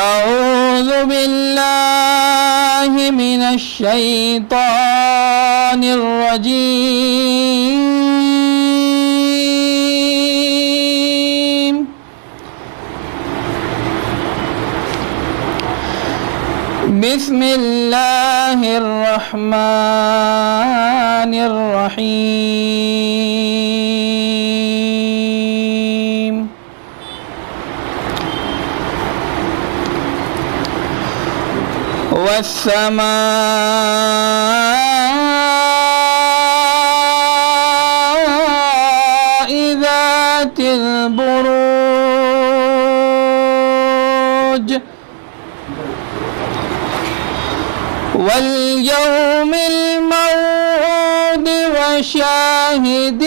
اعوذ باللہ من الشیطان الرجیم بسم اللہ الرحمن الرحیم والسماء ذات البروج واليوم الموعود وشاهد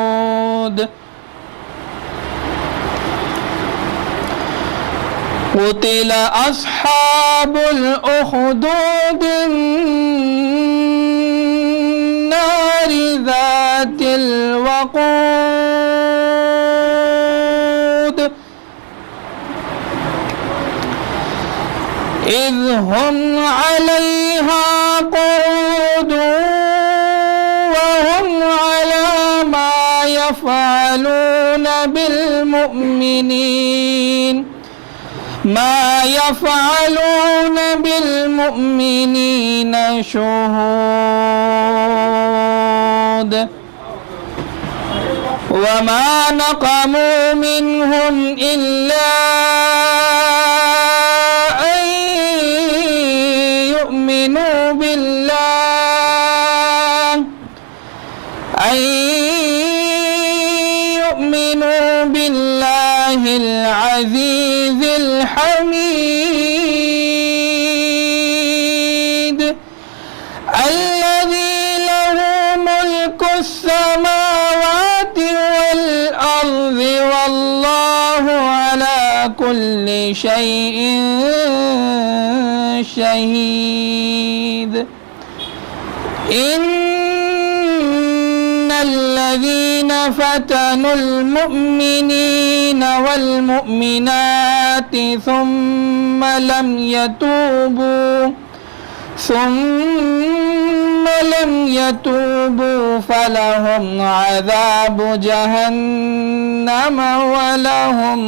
ومشهود قتل أصحاب الأخدود النار ذات الوقود إذ هم عليها قعود وهم على ما يفعلون بالمؤمنين شهود وما نقموا منهم إلا أن يؤمنوا بالله العزيز الحميد الذي له ملك السماوات والأرض والله على كل شيء شهيد إن الذين فتنوا المؤمنين والمؤمنات ثم لم يتوبوا فلهم عذاب جهنم ولهم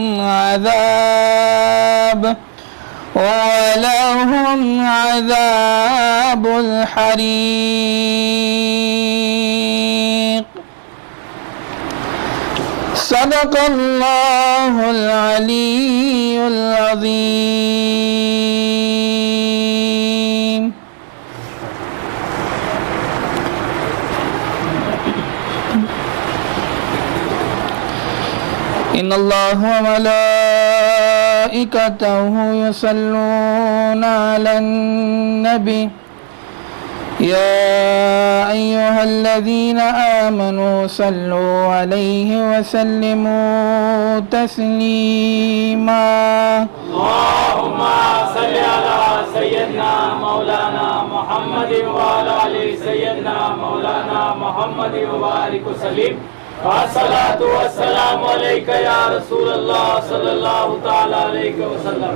عذاب الحريق صدق الله العلي العظيم. إن الله وملائكته يصلون على النبي يا أيها الذين آمنوا صلوا عليه وسلموا تسليما. اللهم صل على سيدنا مولانا محمد وعلى آل سيدنا مولانا محمد وبارك وسلم. والصلاة والسلام عليك يا رسول الله صلی اللہ تعالی علیہ وسلم.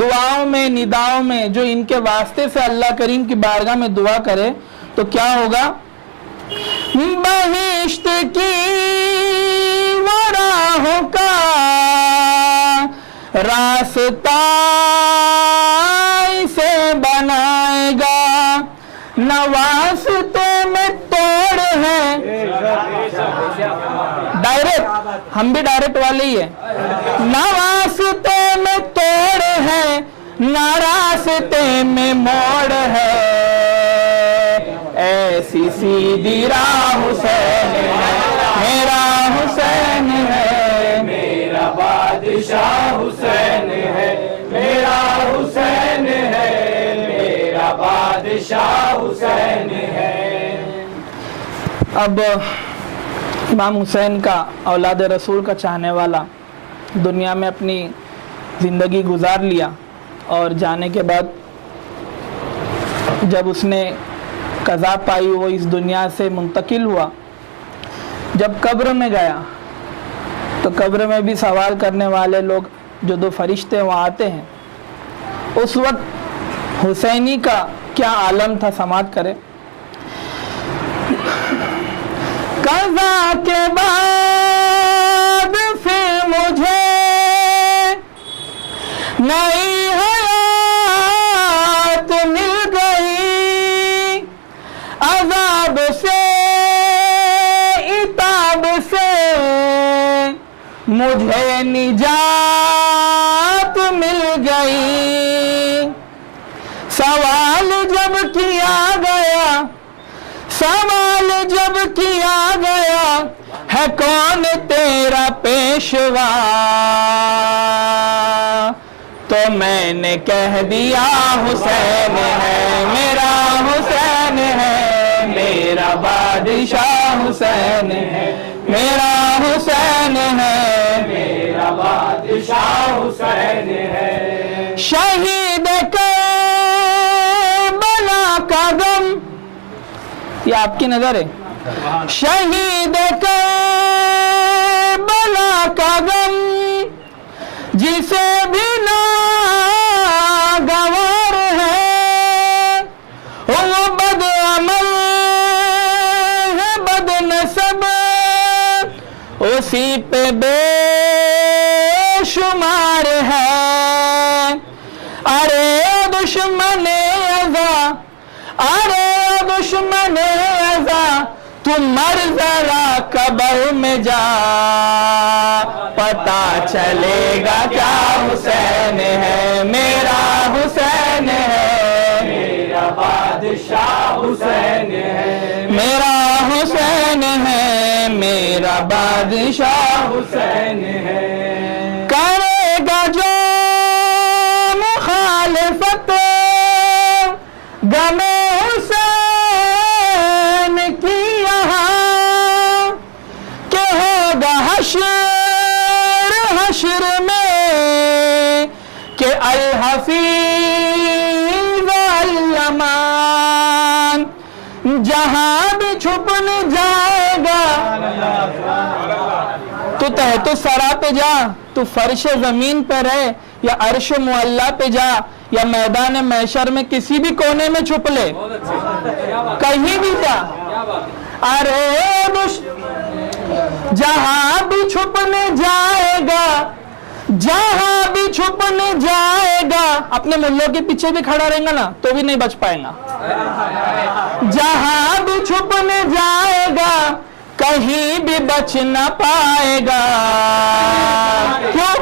دعاؤں میں نداؤں میں جو ان کے واسطے سے اللہ کریم کی بارگاہ میں دعا کرے تو کیا ہوگا؟ بہشت کی راہوں کا راستہ سے بنائے گا، نواستے میں توڑ ہے. ڈائریکٹ ہم بھی ڈائریکٹ والے ہی ہیں. نواستے میں توڑ ہے، ناراستے میں موڑ ہے، ایسی سیدھی راہ حسین ہے، میرا حسین ہے، میرا بادشاہ حسین ہے، میرا حسین ہے، میرا بادشاہ حسین ہے. اب امام حسین کا اولاد رسول کا چاہنے والا دنیا میں اپنی زندگی گزار لیا، اور جانے کے بعد جب اس نے قضا پائی وہ اس دنیا سے منتقل ہوا جب قبر میں گیا تو قبر میں بھی سوال کرنے والے لوگ جو دو فرشتے وہاں آتے ہیں، اس وقت حسینی کا کیا عالم تھا، سماعت کرے۔ قضا کے بعد پھر مجھے نئی حیات مل گئی، عذاب سے عتاب سے مجھے نجات مل گئی۔ سوال جب کیا گیا، سوال جب کیا گیا، ہے کون تیرا پیشوا، تو میں نے کہہ دیا حسین ہے میرا، حسین ہے میرا بادشاہ، حسین ہے میرا، حسین ہے میرا بادشاہ، حسین ہے۔ شہید کربلا کا غم، یہ آپ کی نظر ہے، شہید کربلا کا غم جسے بھی ناگوار ہے، وہ بد عمل ہے بد نسب، اسی پہ بے شمار ہے۔ ارے دشمن ازا، ارے دشمن ازا، تم مر ذرا قبر میں جا، پتا چلے گا کیا حسین ہے میرا، حسین ہے میرا بادشاہ، حسین ہے میرا، حسین ہے میرا بادشاہ، حسین ہے۔ کرے گا جو مخالفت غم حسین کی یہاں، کہ ہوگا حشر حشر میں، کہ الحفیظ الامان، جہاں بھی چھپن جائے گا، تو تحت سرا پہ جا، تو فرش زمین پہ رہے، یا عرش معلیٰ پہ جا، یا میدان محشر میں کسی بھی کونے میں چھپ لے، کہیں بھی جا۔ ارے جہاں بھی چھپنے جائے گا، جہاں بھی چھپنے جائے گا، اپنے ملوں کے پیچھے بھی کھڑا رہیں گا نا تو بھی نہیں بچ پائیں گا۔ جہاں بھی چھپنے جائے گا کہیں بھی بچ نہ پائے گا، کیوں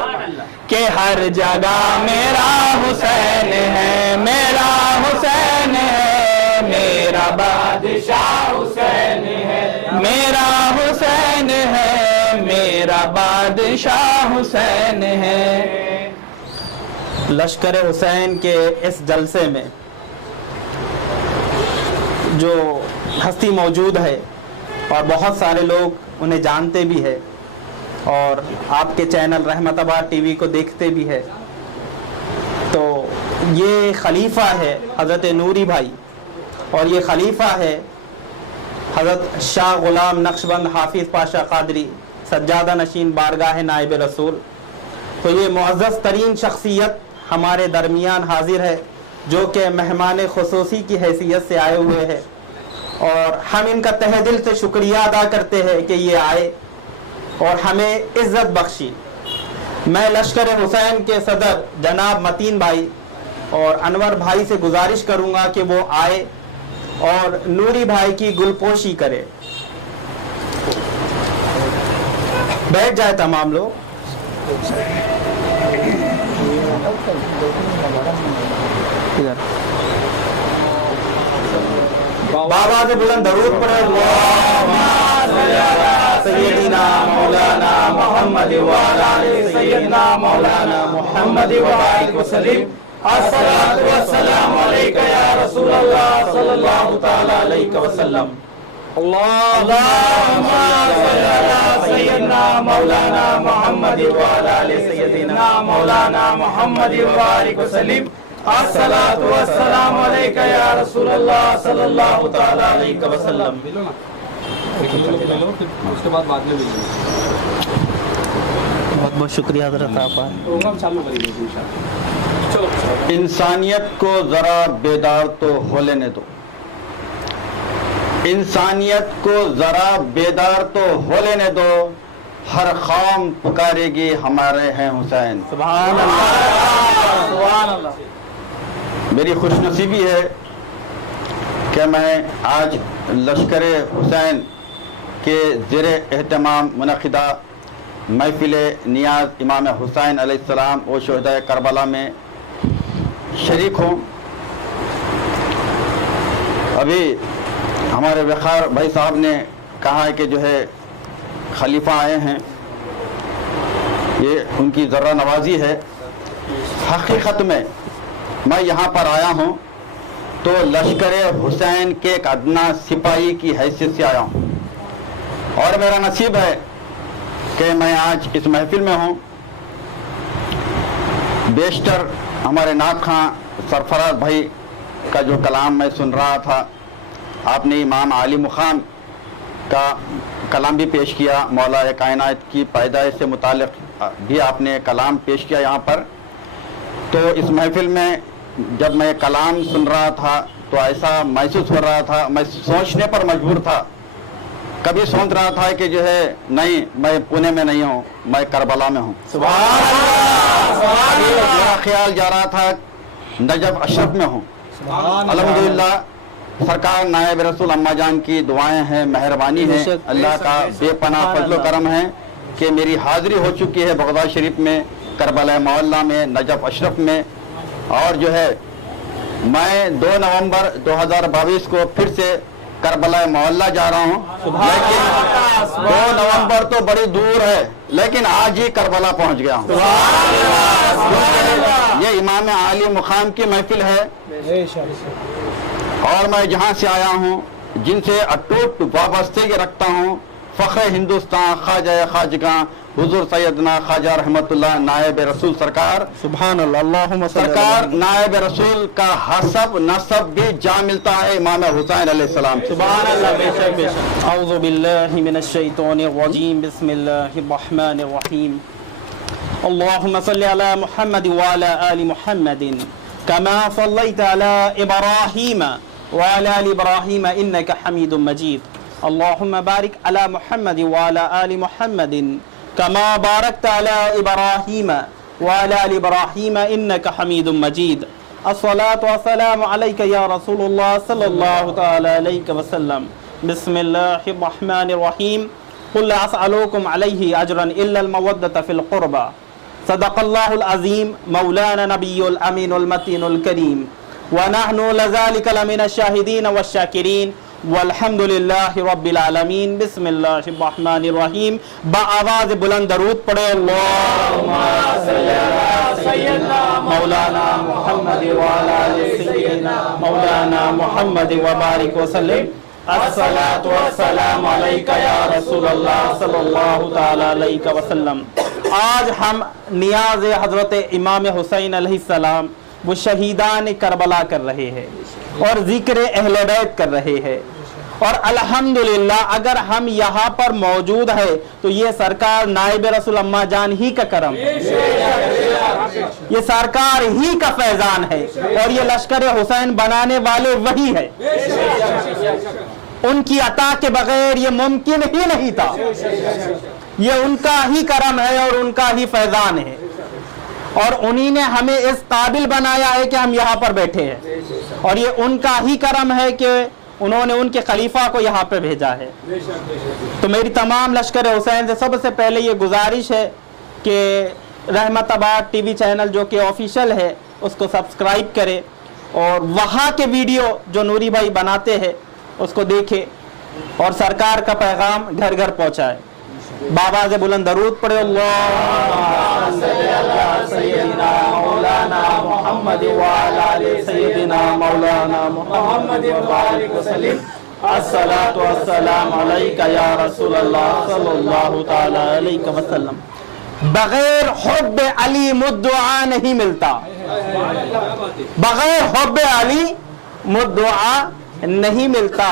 کہ ہر جگہ میرا حسین ہے میرا، حسین ہے میرا بادشاہ، حسین ہے میرا حسین ہے میرا بادشاہ، حسین ہے۔ لشکر حسین کے اس جلسے میں جو ہستی موجود ہے اور بہت سارے لوگ انہیں جانتے بھی ہیں اور آپ کے چینل رحمت آباد ٹی وی کو دیکھتے بھی ہے، تو یہ خلیفہ ہے حضرت نوری بھائی، اور یہ خلیفہ ہے حضرت شاہ غلام نقشبند حافظ پاشا قادری سجادہ نشین بارگاہ نائب رسول۔ تو یہ معزز ترین شخصیت ہمارے درمیان حاضر ہے جو کہ مہمان خصوصی کی حیثیت سے آئے ہوئے ہیں، اور ہم ان کا تہ دل سے شکریہ ادا کرتے ہیں کہ یہ آئے اور ہمیں عزت بخشی۔ میں لشکر حسین کے صدر جناب متین بھائی اور انور بھائی سے گزارش کروں گا کہ وہ آئے اور نوری بھائی کی گلپوشی کرے۔ بیٹھ جائے تمام لوگ۔ بابا سے بلند درود پڑھے، سیدنا مولانا محمد وعلی آلہ سیدنا مولانا محمد وبارک وسلم۔ الصلاۃ والسلام علیک یا رسول اللہ صلی اللہ تعالی علیہ وسلم۔ اللہم صلی علی سیدنا مولانا محمد وعلی آلہ سیدنا مولانا محمد وبارک وسلم۔ الصلاۃ والسلام علیک یا رسول اللہ صلی اللہ تعالی علیہ وسلم۔ اس کے بعد بعد میں بہت بہت شکریہ حضرت آپ آئے. پروگرام چالو کر دیجیے. انسانیت کو ذرا بیدار تو ہو لینے دو. انسانیت کو ذرا بیدار تو ہو لینے دو. ہر قوم پکارے گی ہمارے ہیں حسین. سبحان اللہ سبحان اللہ. میری خوش نصیبی ہے کہ میں آج لشکر حسین کے زیر اہتمام منعقدہ محفل نیاز امام حسین علیہ السلام و شہداء کربلا میں شریک ہوں. ابھی ہمارے وقار بھائی صاحب نے کہا ہے کہ جو ہے خلیفہ آئے ہیں, یہ ان کی ذرہ نوازی ہے. حقیقت میں میں یہاں پر آیا ہوں تو لشکر حسین کے ایک ادنا سپاہی کی حیثیت سے آیا ہوں, اور میرا نصیب ہے کہ میں آج اس محفل میں ہوں. بیشتر ہمارے نعت خواں سرفراز بھائی کا جو کلام میں سن رہا تھا, آپ نے امام عالی مقام کا کلام بھی پیش کیا, مولا کائنات کی پیدائش سے متعلق بھی آپ نے کلام پیش کیا یہاں پر. تو اس محفل میں جب میں کلام سن رہا تھا تو ایسا محسوس ہو رہا تھا, میں سوچنے پر مجبور تھا. کبھی سوچ رہا تھا کہ جو ہے نہیں, میں پونے میں نہیں ہوں, میں کربلا میں ہوں. میرا خیال جا رہا تھا نجف اشرف میں ہوں. الحمدللہ سرکار نائب رسول اماں جان کی دعائیں ہیں, مہربانی ہے, اللہ کا بے پناہ فضل و کرم ہے کہ میری حاضری ہو چکی ہے بغداد شریف میں, کربلا معلیٰ میں, نجف اشرف میں. اور جو ہے میں 2 نومبر 2022 کو پھر سے کربلا معلیٰ جا رہا ہوں, لیکن 2 نومبر تو بڑی دور ہے, لیکن آج ہی کربلا پہنچ گیا ہوں. یہ امام عالی مقام کی محفل ہے, اور میں جہاں سے آیا ہوں, جن سے اٹوٹ وابستگی رکھتا ہوں, فخر ہندوستان خواجہ خواجگاں حضور سیدنا خواجہ رحمت اللہ نائب رسول سرکار. سبحان اللہ اللہم صلی اللہ. سرکار نائب رسول کا حسب نسب بھی جا ملتا ہے امام حسین علیہ السلام. سبحان اللہ. بے شک بے شک. اعوذ باللہ من الشیطان الرجیم, بسم اللہ الرحمن الرحیم. اللہم صلی علی محمد وعلی آل محمد کما صلیت علی ابراہیم وعلی آل ابراہیم انک حمید مجید. اللہم بارک علی محمد وعلی آل محمد كما باركت على إبراهيم وعلى آل إبراهيم إنك حميد مجيد. الصلاة والسلام عليك يا رسول الله صلى الله تعالى عليك وسلم. بسم الله الرحمن الرحيم. قل لا أسألكم عليه أجرا إلا المودة في القربى. صدق الله العظيم مولانا نبي الأمين المتين الكريم, ونحن لذلك لمن الشاهدين والشاكرين, والحمد للہ رب العالمین. بسم اللہ الرحمن الرحیم. بآواز بلند درود پڑھے. اللہم صلی علی سیدنا مولانا محمد وعلی آل سیدنا مولانا محمد وبارک وسلم. الصلاۃ والسلام علیک یا رسول اللہ صلی اللہ تعالی علیہ وسلم. آج ہم نیاز حضرت امام حسین علیہ السلام وہ شہیدان کربلا کر رہے ہیں اور ذکر اہل بیت کر رہے ہیں, اور الحمدللہ اگر ہم یہاں پر موجود ہے تو یہ سرکار نائب رسول اماں جان ہی کا کرم, یہ سرکار ہی کا فیضان ہے, اور یہ لشکر حسین بنانے والے وہی ہے. ان کی عطا کے بغیر یہ ممکن ہی نہیں تھا. یہ ان کا ہی کرم ہے اور ان کا ہی فیضان ہے, اور انہی نے ہمیں اس قابل بنایا ہے کہ ہم یہاں پر بیٹھے ہیں, اور یہ ان کا ہی کرم ہے کہ انہوں نے ان کے خلیفہ کو یہاں پہ بھیجا ہے. تو میری تمام لشکر حسین سے سب سے پہلے یہ گزارش ہے کہ رحمت آباد ٹی وی چینل جو کہ آفیشیل ہے اس کو سبسکرائب کرے, اور وہاں کے ویڈیو جو نوری بھائی بناتے ہیں اس کو دیکھے, اور سرکار کا پیغام گھر گھر پہنچائے. بآواز بلند درود پڑھے. اللہم صلی علی سیدنا مولانا محمد وعلی آل سیدنا مولانا محمد وبارک وسلم. الصلاۃ والسلام علیک یا رسول اللہ صلی اللہ تعالی علیہ وسلم. بغیر حب علی مدعا نہیں ملتا, بغیر حب علی مدعا نہیں ملتا.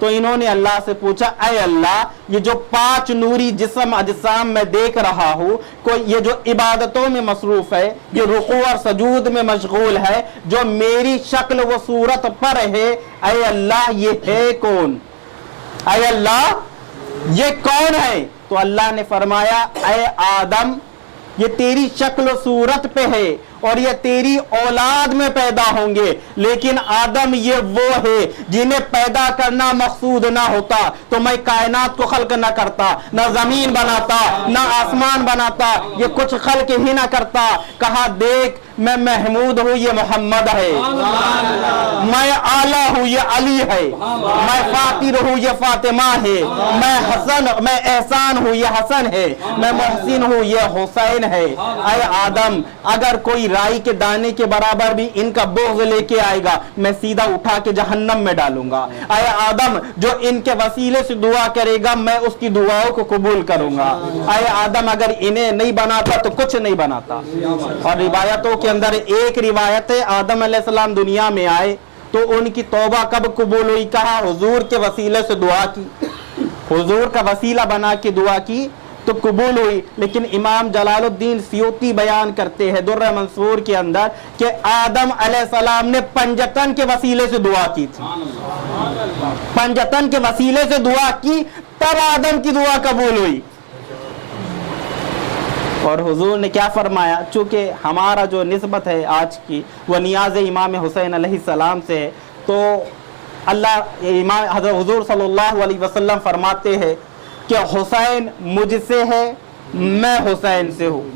تو انہوں نے اللہ سے پوچھا اے اللہ یہ جو 5 نوری جسم اجسام میں دیکھ رہا ہوں کوئی یہ جو عبادتوں میں مصروف ہے یہ رکوع اور سجود میں مشغول ہے جو میری شکل و صورت پر ہے اے اللہ یہ ہے کون؟ اے اللہ یہ کون ہے؟ تو اللہ نے فرمایا اے آدم یہ تیری شکل و صورت پہ ہے اور یہ تیری اولاد میں پیدا ہوں گے، لیکن آدم یہ وہ ہے جنہیں پیدا کرنا مقصود نہ ہوتا تو میں کائنات کو خلق نہ کرتا، نہ زمین بناتا، نہ آسمان بناتا، یہ کچھ خلق ہی نہ کرتا۔ کہا دیکھ میں محمود ہوں یہ محمد ہے، میں اعلیٰ ہوں یہ علی ہے، میں فاطر ہوں یہ فاطمہ ہے، میں احسان ہوں یہ حسن ہے، میں محسن ہوں یہ حسین ہے۔ اے آدم اگر کوئی رائی کے دانے کے برابر بھی ان کا بغض لے کے آئے گا میں سیدھا اٹھا کے جہنم میں ڈالوں گا۔ اے آدم جو ان کے وسیلے سے دعا کرے گا میں اس کی دعاؤں کو قبول کروں گا۔ اے آدم اگر انہیں نہیں بناتا تو کچھ نہیں بناتا۔ اور روایتوں کے اندر ایک روایت ہے آدم علیہ السلام دنیا میں آئے تو ان کی توبہ کب قبول ہوئی؟ کہا حضور کے وسیلے سے دعا کی، حضور کا وسیلہ بنا کے دعا کی تو قبول ہوئی۔ لیکن امام جلال الدین سیوطی بیان کرتے ہیں در منصور کے اندر کہ آدم علیہ السلام نے پنجتن کے وسیلے سے دعا کی تھی، پنجتن کے وسیلے سے دعا کی تب آدم کی دعا قبول ہوئی۔ اور حضور نے کیا فرمایا؟ چونکہ ہمارا جو نسبت ہے آج کی وہ نیاز امام حسین علیہ السلام سے ہے تو اللہ امام حضرت حضور صلی اللہ علیہ وسلم فرماتے ہیں کہ حسین مجھ سے ہے میں حسین سے ہوں،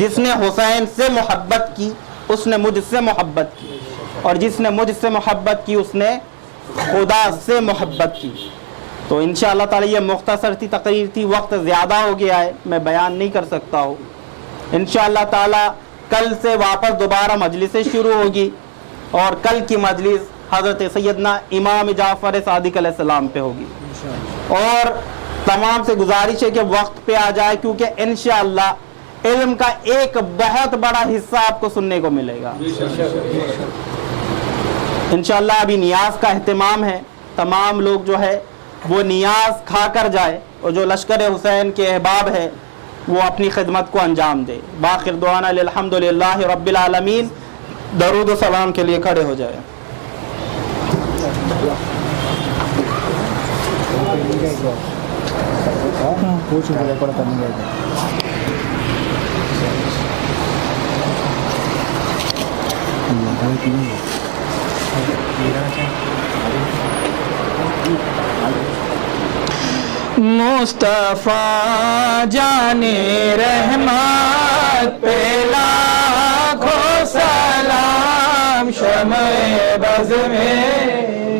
جس نے حسین سے محبت کی اس نے مجھ سے محبت کی اور جس نے مجھ سے محبت کی اس نے خدا سے محبت کی۔ تو انشاءاللہ تعالی یہ مختصر سی تقریر تھی، وقت زیادہ ہو گیا ہے میں بیان نہیں کر سکتا ہوں۔ انشاءاللہ تعالی کل سے واپس دوبارہ مجلسیں شروع ہوگی اور کل کی مجلس حضرت سیدنا امام جعفر صادق علیہ السلام پہ ہوگی۔ اور تمام سے گزارش ہے کہ وقت پہ آ جائے کیونکہ انشاءاللہ علم کا ایک بہت بڑا حصہ آپ کو سننے کو ملے گا۔ انشاءاللہ ابھی نیاز کا اہتمام ہے، تمام لوگ جو ہے وہ نیاز کھا کر جائے اور جو لشکر حسین کے احباب ہے وہ اپنی خدمت کو انجام دے۔ باخر دعوانا الحمدللہ رب العالمین۔ درود و سلام کے لیے کھڑے ہو جائے۔ مصطفیٰ جانے رحمت پہ لاکھوں سلام، شمع بز میں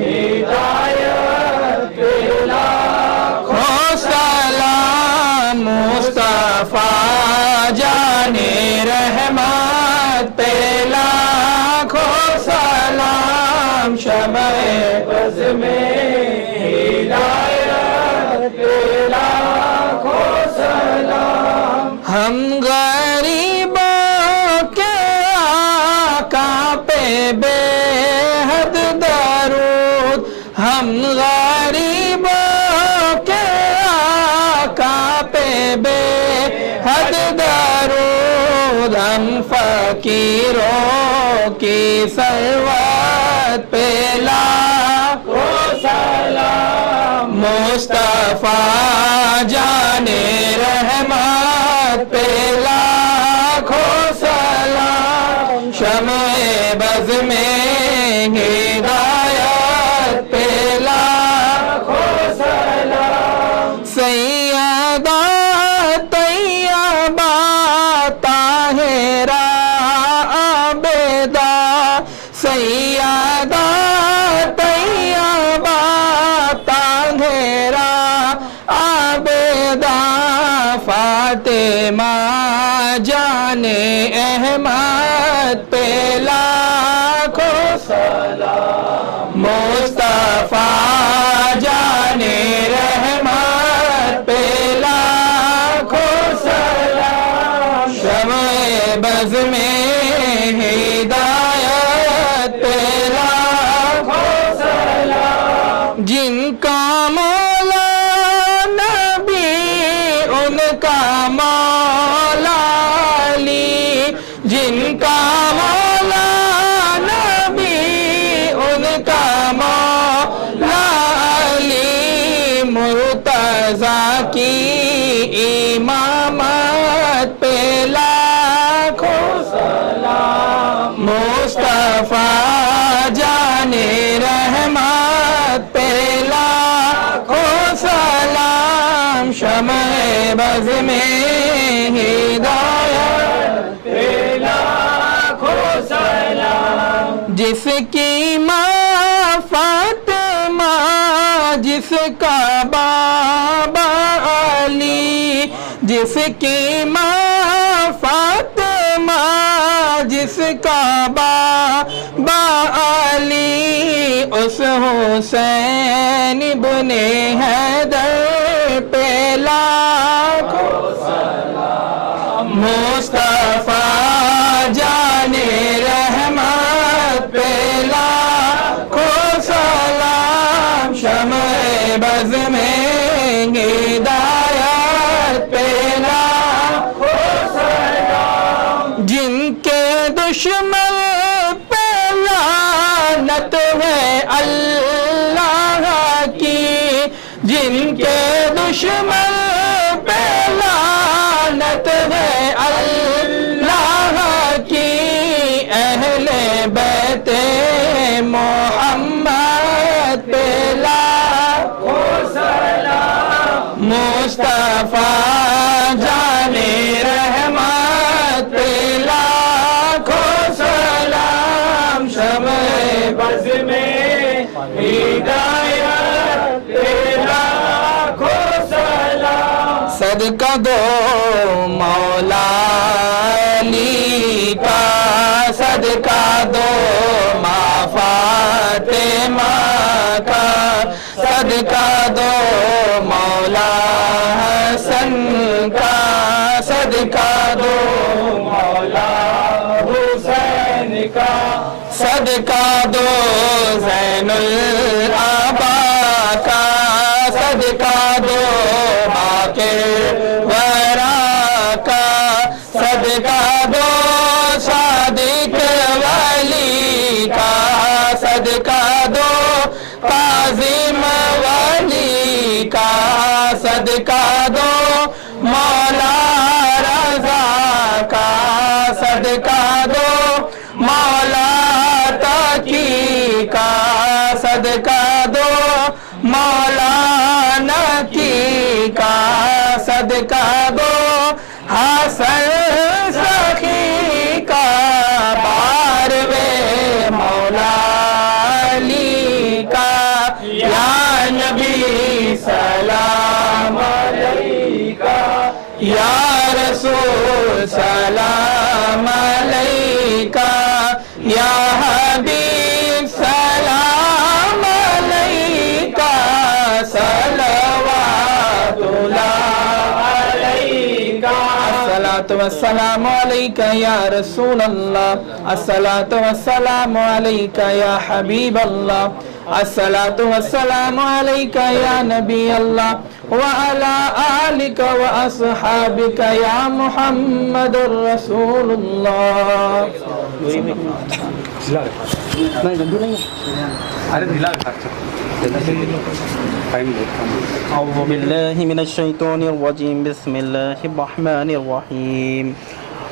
ہدایت پہ لاکھوں سلام، مصطفیٰ جانے رحمت پہ لاکھوں سلام، شمع بز میں ہم غریبوں کے آقا پہ بے حد درود، ہم غریبوں کے آقا پہ بے حد درود، ہم فقیروں کی ثروت پہ لاکھوں سلام، مصطفیٰ جانے رحمت پہ لاکھوں سلام، شمع بز میں ہدایت پہ لاکھوں سلام، سیدہ طیبہ طاہرہ عابدہ، سیدہ طیبہ طاہرہ عابدہ، فاطمہ جانے احمد پہ لاکھوں سلام، مصطفیٰ جانے رحمت پہ لاکھوں سلام، شمع بز میں ہدایت پہ لاکھوں سلام، جن کا مولا نبی ان کا مولا علی، جن کا مولا نبی ان کا مولا علی، مرتضیٰ کی امامت پہ لاکھوں سلام، مصطفیٰ جان رحمت پہ لاکھوں سلام، شمع بز میں ہدایت پہ لاکھوں سلام، جس کی ماں فاطمہ، جس کا بابا علی، جس کی ماں فاطمہ، جس کا بابا علی، اس حسین ابن حیدر پہ لاکھوں سلام، مصطفیٰ جان رحمت پہ لاکھوں سلام، شمع بز میں ہدایت پہ لاکھوں سلام، جن کے دشمن پہ لعنت ہے اللہ کی، جن کے دشمن پہ لعنت ہے اللہ کی، اہل بیت محمد پہ لاکھوں سلام، مصطفیٰ جان رحمت پہ لاکھوں سلام، شمع بز میں ہدایت پہ لاکھوں سلام، صدقہ دو مولا علی کا، صدقہ دو ماں فاطمہ کا، صدقہ دو مولا حسن کا، صدقہ دو مولا حسین کا، صدقہ دو زین العبا کا، صدقہ دو باقر ورا کا، صدقہ دو صادق ولی کا، صدقہ دو قاسم ولی کا، صدقہ دو مولا رضا کا، صدقہ دو مولا تقی کا، صدقہ دو مولا نقی کا، صدقہ دو حسن سخی کا، باروے مولا علی کا، یا نبی سلام علیکہ، یا رسول سلام علیکہ، یا حبیب سلام علیکہ، صلوات اللہ علیکہ، الصلاۃ والسلام علیکہ یا رسول اللہ، الصلاۃ والسلام علیکہ یا حبیب اللہ، الصلاۃ والسلام علیکہ یا نبی اللہ، وعلی آلک واصحابک یا محمد رسول اللہ۔ اعوذ باللہ من الشیطان الرجیم، بسم اللہ الرحمن الرحیم،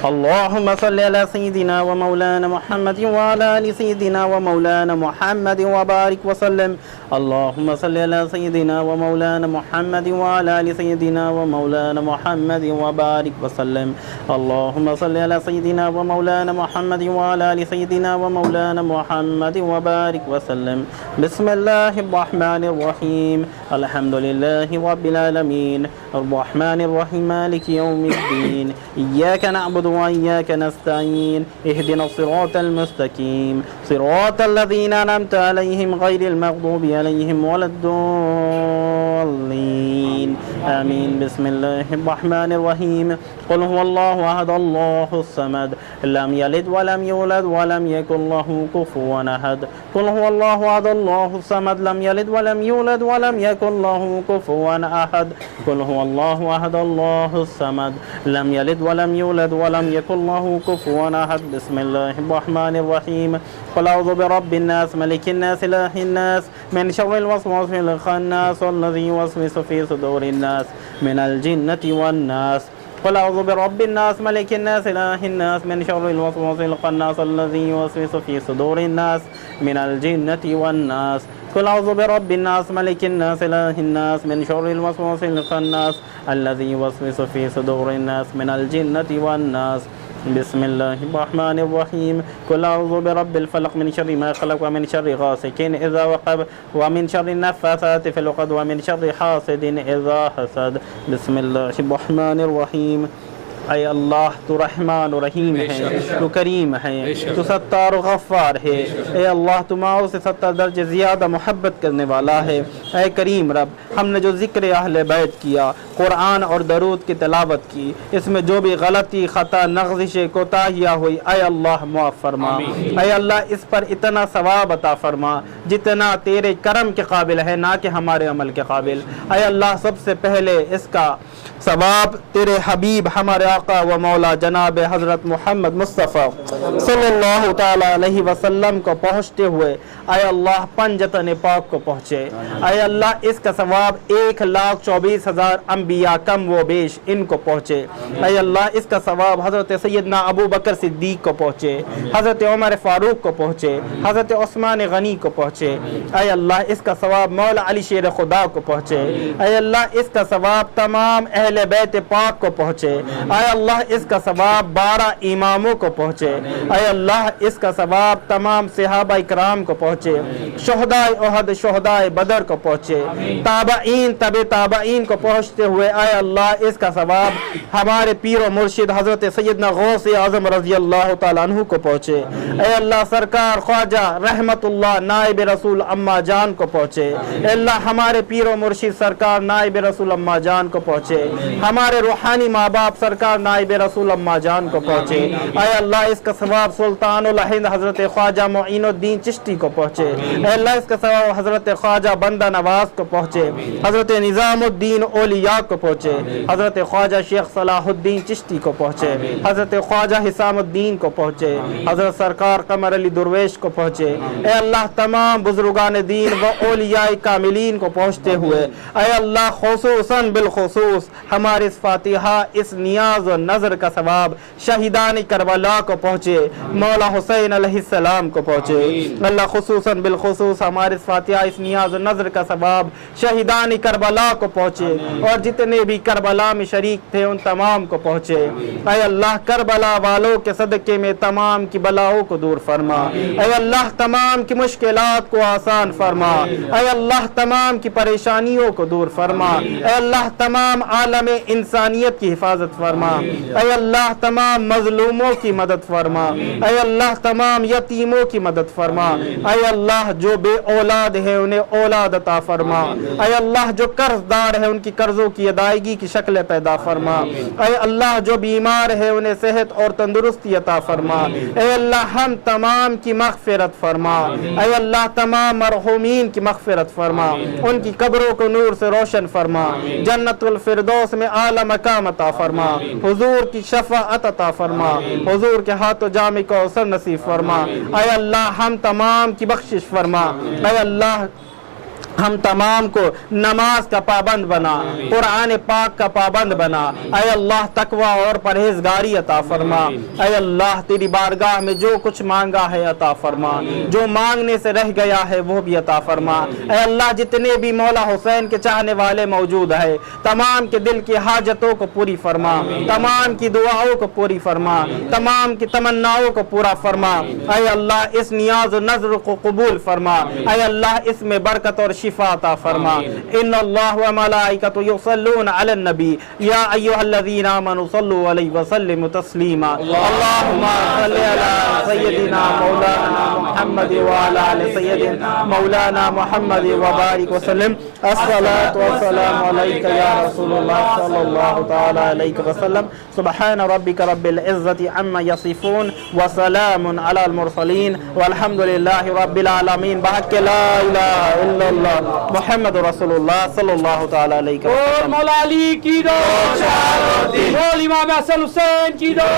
اللهم صل على سيدنا ومولانا محمد وعلى آل سيدنا ومولانا محمد وبارك وسلم، اللهم صل على سيدنا ومولانا محمد وعلى آل سيدنا ومولانا محمد وبارك وسلم، اللهم صل على سيدنا ومولانا محمد وعلى آل سيدنا ومولانا محمد وبارك وسلم، بسم الله الرحمن الرحيم، الحمد لله رب العالمين، الرحمن الرحيم، مالك يوم الدين، إياك نعبد وإياك نستعين، اهدنا الصراط المستقيم، صراط الذين أنعمت عليهم غير المغضوب عليهم ولا الضالين، آمین۔ بسم اللہ الرحمن الرحیم۔ قل هو اللہ احد اللہ الصمد لم یلد ولم یولد ولم یکن لہ کفوا احد۔ قل هو اللہ احد اللہ الصمد لم یلد ولم یولد ولم یکن لہ کفوا احد۔ قل هو اللہ احد اللہ الصمد لم یلد ولم یولد ولم یکن لہ کفوا احد۔ بسم اللہ الرحمن الرحیم۔ قل اعوذ برب الناس ملک الناس الہ الناس من شر الوسواس الخناس الذی یوسوس فی صدور الناس من الجنة والناس۔ قل اعوذ برب الناس ملک الناس الہ الناس من شر الوسواس الخناس الذی یوسوس فی صدور الناس من الجنة والناس۔ قل اعوذ برب الناس ملک الناس الہ الناس من شر الوسواس الخناس الذی یوسوس فی صدور الناس من الجنة والناس۔ بسم اللہ الرحمن الرحیم۔ قل اعوذ برب الفلق من شر ما خلق ومن شر غاسق اذا وقب ومن شر النفاثات في العقد ومن شر حاسد اذا حسد۔ بسم اللہ الرحمن الرحیم۔ اے اللہ تو رحمان و رحیم ہے، تو کریم ہے، تو ستار و غفار ہے۔ اے اللہ تو ماؤں سے 70 درجے زیادہ محبت کرنے والا ہے۔ اے کریم رب، ہم نے جو ذکر اہل بیت کیا، قرآن اور درود کی تلاوت کی، اس میں جو بھی غلطی، خطا، نغزش، کوتاہیاں ہوئی، اے اللہ معاف فرما۔ اے اللہ اس پر اتنا ثواب عطا فرما جتنا تیرے کرم کے قابل ہے، نہ کہ ہمارے عمل کے قابل۔ اے اللہ سب سے پہلے اس کا ثواب تیرے حبیب ہمارے آقا و مولا جناب حضرت محمد مصطفیٰ صلی اللہ تعالی علیہ وسلم کو پہنچتے ہوئے اے اللہ پنجتن پاک کو پہنچے۔ اے اللہ اس کا ثواب 1,24,000 انبیاء کم و بیش ان کو پہنچے۔ اے اللہ اس کا ثواب حضرت سیدنا ابو بکر صدیق کو پہنچے، حضرت عمر فاروق کو پہنچے، حضرت عثمان غنی کو پہنچے۔ اے اللہ اس کا ثواب مولا علی شیر خدا کو پہنچے۔ اے اللہ اس کا ثواب تمام اہل بیت پاک کو پہنچے۔ اے اللہ اس کا ثواب 12 اماموں کو پہنچے۔ اے اللہ اس کا ثواب تمام صحابہ اکرام کو پہنچے، شہداء احد، شہداء بدر کو پہنچے، تابعین تبع تابعین کو پہنچتے ہوئے اے اللہ اس کا ثواب ہمارے پیر و مرشد حضرت سیدنا غوث اعظم رضی اللہ تعالیٰ عنہ کو پہنچے۔ اے اللہ سرکار خواجہ رحمت اللہ نائب رسول اما جان کو پہنچے۔ اے اللہ ہمارے پیر و مرشد سرکار نائب رسول اما جان کو پہنچے، ہمارے روحانی ماں باپ سرکار نائب رسول اما جان کو پہنچے۔ اے اللہ اس کا ثواب سلطان الہند حضرت خواجہ معین الدین چشتی کو پہنچے۔ اے اللہ اس کا ثواب حضرت خواجہ بندہ نواز کو پہنچے، حضرت نظام الدین اولیاء کو پہنچے، حضرت خواجہ شیخ صلاح الدین چشتی کو پہنچے، حضرت خواجہ حسام الدین کو پہنچے، حضرت سرکار قمر علی درویش کو پہنچے۔ اے اللہ تمام بزرگان دین و اولیاء کاملین کو پہنچتے ہوئے اے اللہ خصوصاً بالخصوص ہمارے اس فاتحہ، اس نیاز و نظر کا ثواب شہیدان کربلا کو پہنچے، مولا حسین علیہ السلام کو پہنچے۔ اللہ خصوصاً بالخصوص ہمارے اس فاتحہ، اس نیاز و نظر کا ثواب شہیدان کربلا کو پہنچے، اور جتنے بھی کربلا میں شریک تھے ان تمام کو پہنچے۔ اے اللہ کربلا والوں کے صدقے میں تمام کی بلاؤں کو دور فرما۔ اے اللہ تمام کی مشکلات کو آسان فرما۔ اے اللہ تمام کی پریشانیوں کو دور فرما۔ اے اللہ تمام عالم انسانیت کی حفاظت فرما۔ اے اللہ تمام مظلوموں کی مدد فرما۔ اے اللہ تمام یتیموں کی مدد فرما۔ اے اللہ جو بے اولاد ہے انہیں اولاد عطا فرما۔ اے اللہ جو قرض دار ہے ان کی قرضوں کی ادائیگی کی شکل پیدا فرما۔ اے اللہ جو بیمار ہے انہیں صحت اور تندرستی عطا فرما۔ اے اللہ ہم تمام کی مغفرت فرما۔ اے اللہ تمام مرحومین کی مغفرت فرما، ان کی قبروں کو نور سے روشن فرما، جنت الفردوس میں اعلی مقام عطا فرما، حضور کی شفاعت عطا فرما، حضور کے ہاتھوں جامع کوثر نصیب فرما۔ اے اللہ ہم تمام کی بخشش فرما۔ اے اللہ ہم تمام کو نماز کا پابند بنا، قرآن پاک کا پابند بنا۔ اے اللہ تقوی اور پرہیزگاری عطا فرما۔ اے اللہ تیری بارگاہ میں جو کچھ مانگا ہے عطا فرما، جو مانگنے سے رہ گیا ہے وہ بھی عطا فرما۔ اے اللہ جتنے بھی مولا حسین کے چاہنے والے موجود ہیں تمام کے دل کی حاجتوں کو پوری فرما، تمام کی دعاؤں کو پوری فرما، تمام کی تمناؤں کو پورا فرما۔ اے اللہ اس نیاز و نظر کو قبول فرما۔ اے اللہ اس میں برکت اور پر شفا عطا فرما. ان اللہ و ملائکۃ یصلون علی النبی یا ایھا الذین آمنوا صلوا علیہ وسلموا تسلیما. اللهم صل علی سیدنا مولانا محمد وعلی آل سیدنا مولانا محمد وبارک وسلم. الصلاۃ والسلام علیک یا رسول اللہ صلی اللہ تعالی علیہ وسلم. سبحان ربک رب العزۃ عما یصفون وسلام علی المرسلین والحمد للہ رب العالمین. بحق لا الہ الا اللہ محمد رسول اللہ صلی اللہ تعالی علیہ اور وسلم. مولا علی کی دو، بول امام حسن حسین کی دو.